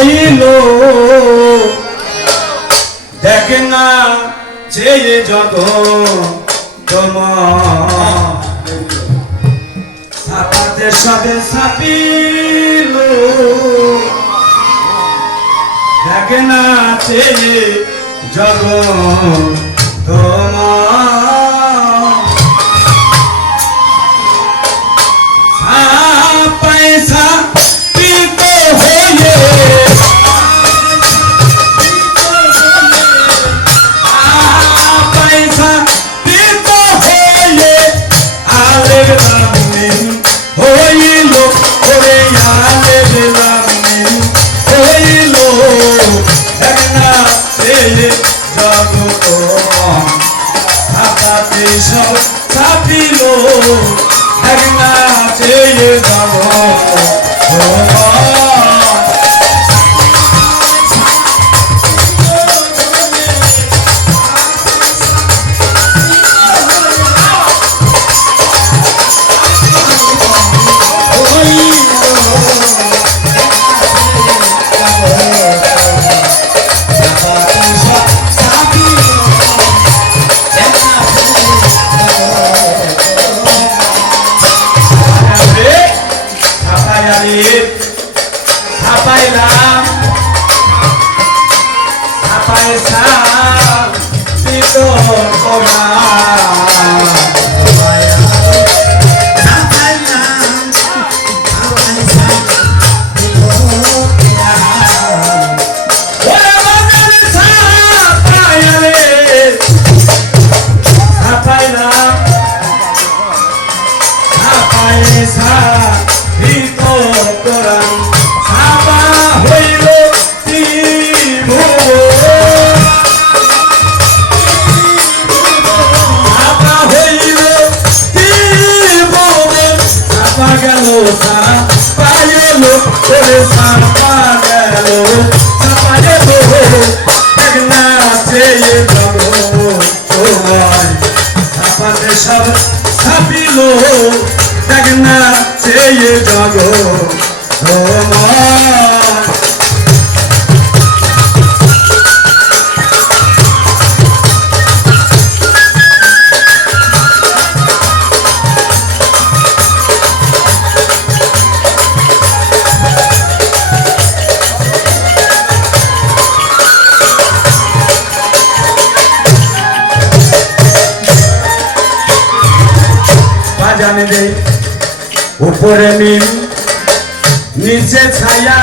হইল দেখ না যে জগৎ ছাপাতে সবে ছাপিল দেখ না যে জগৎ পয়সা পিতে হইলে পয়সা পিতে হইলে আলের নামে হইল ওরে আলের নামে হইল একনা ছেলে জগত ছাপাতে সব ছাপিল একনা ছেলে জগত ছাপাইলাম ছাপাইছা পিতো করা সব ছাপিল দেখ না চেয়ে জগৎ জানে দে উপরে নীল নিচে ছায়া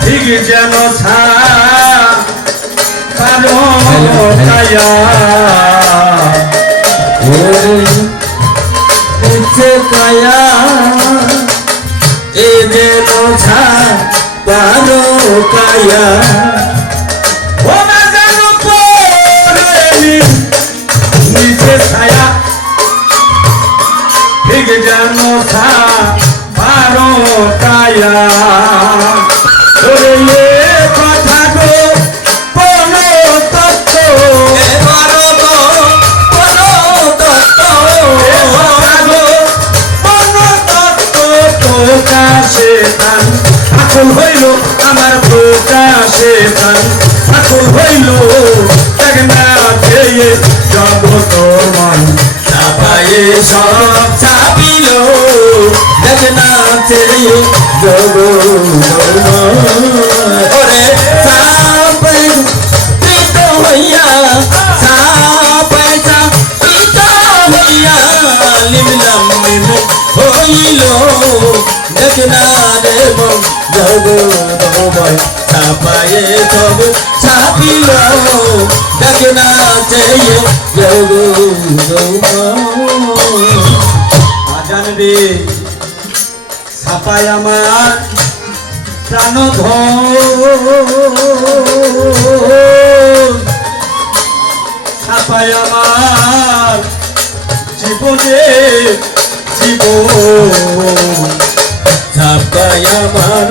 ঠিক যেন ছায়া নিচে কায়া এ যেন ছায়া নিচে ছায়া ঠিক যেন পারো কায়া কথা গো কোন তত্ত্ব প্রকাশে তান আকুল হইল আমার প্রকাশে তান আকুল হইল দেখ না চেয়ে জগত মান ছাপায়ে সব ছাপিল দেখ না চেয়ে জগত ওরে ছাপাই পিত হইয়া ছাপাই পিত হইয়া লিমলাম মিম হইল দেখ না রে মন জগত ছাপায়ে সব ছাপিল দেখ না চেয়ে জানবে ছাপায় আমার প্রাণ ছাপায় আমার জীবনে জীবন ছাপায় আমার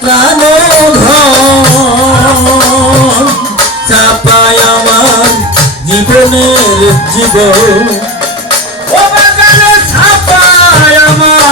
প্রাণ ছাপায় আমার জীবনের জীবন ছাপায় আমার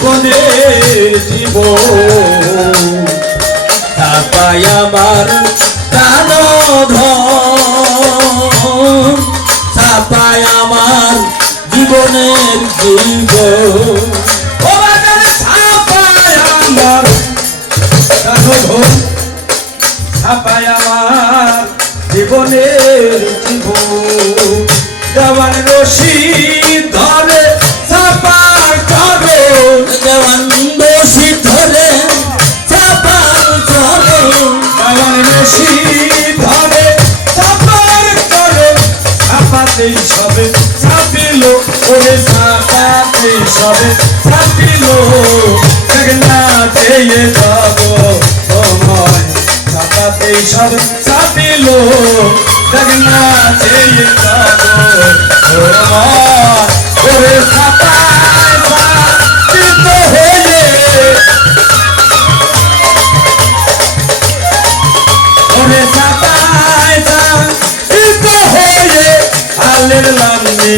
জীবনের জীবন তাপাই আমার প্রাণ ধন তাপাই আমার জীবনের জীবন ও বাজারে ছাপাই আমার প্রাণ ধন ছাপাই আমার জীবনের জীবন দেওয়ান রশি ধরে ছাপার চরণ দেওয়ান রশি ধরে ছাপার চরণ দেওয়ান রশি ধরে ছাপার চরণ ছাপাতেই সবে ছাপিল ওরে ছাপাতেই সবে ছাপিল না চেয়ে যাব তোমায় ছাপাতেই সবে ছাপিল না চেয়ে যাব ওরে ছাপায় ছাপিত হয়ে ওরে ছাপায় ছাপিত হয়ে আলের লামনি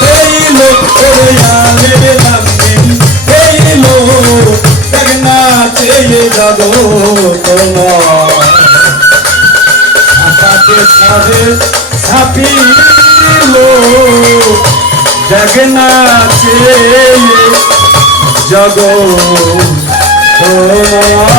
হইল ওরে আলের লামনি হইল না চেয়ে যাব তোমার ছাপাতে ছাড়ে ছাপিল জগনা চেয়ে জগৎ তোমার